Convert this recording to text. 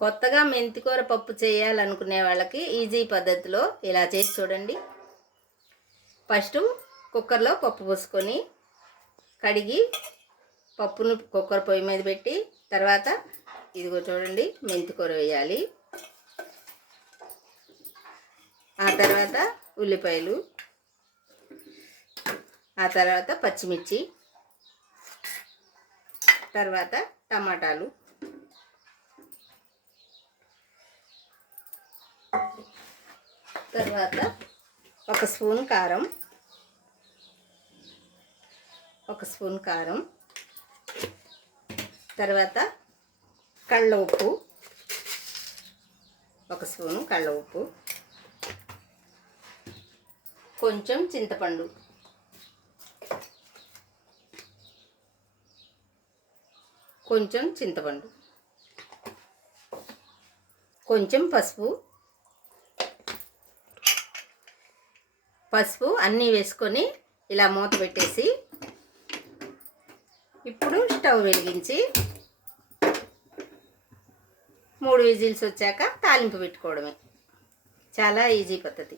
కొత్తగా మెంతికూర పప్పు చేయాలనుకునే వాళ్ళకి ఈజీ పద్ధతిలో ఇలా చేసి చూడండి. ఫస్ట్ కుక్కర్లో పప్పు పోసుకొని కడిగి పప్పును కుక్కర్ పొయ్యి మీద పెట్టి తర్వాత ఇదిగో చూడండి మెంతికూర వేయాలి. ఆ తర్వాత ఉల్లిపాయలు, ఆ తర్వాత పచ్చిమిర్చి, తర్వాత టమాటాలు, తర్వాత ఒక స్పూన్ కారం, తర్వాత కళ్ళ ఉప్పు, ఒక స్పూను కళ్ళ ఉప్పు, కొంచెం చింతపండు, కొంచెం పసుపు అన్నీ వేసుకొని ఇలా మూత పెట్టేసి ఇప్పుడు స్టవ్ వెలిగించి 3 విజిల్స్ వచ్చాక తాలింపు పెట్టుకోవడమే. చాలా ఈజీ పద్ధతి.